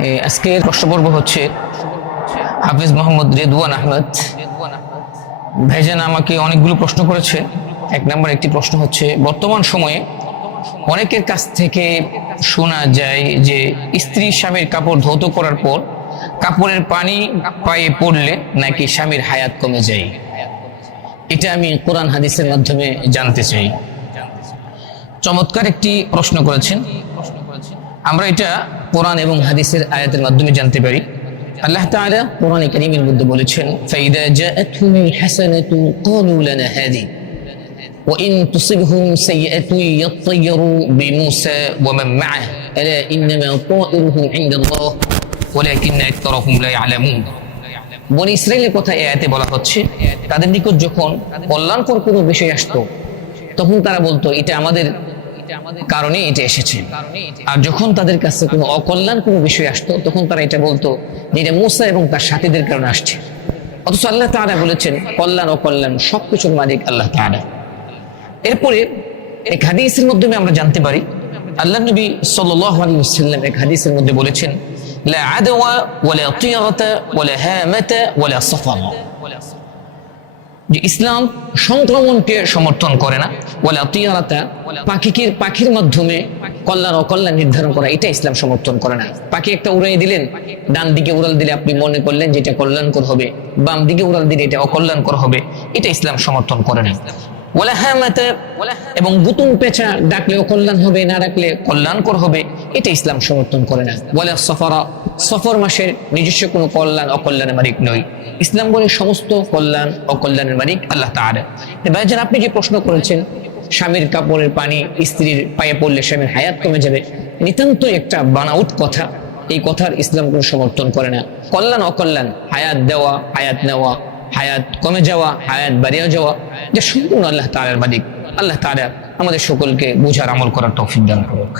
আজকের প্রশ্ন পর্ব হচ্ছে, হাফিজ মোহাম্মদ রেদুয়ান আহমদ। ভাইজান আমাকে অনেকগুলো প্রশ্ন করেছে। এক নম্বর একটি প্রশ্ন হচ্ছে, বর্তমান সময়ে অনেকের কাছ থেকে শোনা যায় যে, স্ত্রী স্বামীর কাপড় ধৌত করার পর কাপড়ের পানি পায়ে পড়লে নাকি স্বামীর হায়াত কমে যায়। এটা আমি কোরআন হাদিসের মাধ্যমে জানতে চাই। চমৎকার একটি প্রশ্ন করেছেন। আমরা এটা কোরআন এবং হাদিসের আয়াতের মাধ্যমে জানতে পারি আল্লাহ তাআলা কোরআনে কারীমের মধ্যে বলেছেন ফাইদা জাআতহুম হাসানাতু ক্বালু লানা হাদি وإن تصبهم سيئة يطيروا بموسى ومن معه ألا إنما طائرهم عند الله ولكن أكثرهم لا يعلمون বনি ইসরায়েলের কথা এই আয়াতে বলা হচ্ছে তাদের নিকট যখন কল্যাণকর কোনো বিষয় আসতো তখন তারা বলতো এটা আমাদের কারণে এটা এসেছে। আর যখন তাদের কাছে কোনো অকল্যাণ কোনো বিষয় আসতো তখন তারা এটা বলতো যে এটা মুসা এবং তার সাথীদের কারণে আসছে। অথচ আল্লাহ তাআলা বলেছেন কল্যাণ অকল্যাণ সবকিছুর মালিক আল্লাহ তাআলা। এরপরে এক হাদিসের মাধ্যমে আমরা জানতে পারি আল্লাহ নবী সাল্লাল্লাহু আলাইহি ওয়াসাল্লাম এক হাদিসের মধ্যে বলেছেন লা আদওয়া ওয়ালা তিয়ারাতা ওয়ালা হামাতা ওয়ালা সাফারা। যে ইসলাম সংক্রমণকে সমর্থন করে না। বলে তিয়ারাতা, পাখিকে, পাখির মাধ্যমে কল্যাণ অকল্যাণ নির্ধারণ করা, এটা ইসলাম সমর্থন করে না। পাখি একটা উড়াই দিলেন, ডান দিকে উড়াল দিলে আপনি মনে করলেন যে এটা কল্যাণকর হবে, বাম দিকে উড়াল দিলে এটা অকল্যাণকর হবে, এটা ইসলাম সমর্থন করে না। এবং গুতুম পেঁচা ডাকলে অকল্যাণ হবে, না ডাকলে কল্যাণকর হবে, এটা ইসলাম সমর্থন করে না। বলে সফরা, সফর মাসের নিজস্ব কোনো কল্যাণ অকল্যাণের মালিক নয়। ইসলাম বলে সমস্ত কল্যাণ অকল্যাণের মালিক আল্লাহ তাআলা। ভাইজান, আপনি যে প্রশ্ন করেছেন, স্বামীর কাপড়ের পানি স্ত্রীর পায়ে পড়লে স্বামীর হায়াত কমে যাবে নিতান্তই একটা বানাউট কথা। এই কথার ইসলাম কোনো সমর্থন করে না। কল্যাণ অকল্যাণ, হায়াত দেওয়া, হায়াত নেওয়া হায়াত কমে যাওয়া, হায়াত বাড়িয়ে যাওয়া, যে সম্পূর্ণ আল্লাহ তালার মালিক। আল্লাহ তালা আমাদের সকলকে বুঝার আমল করার তৌফিক দান করুক।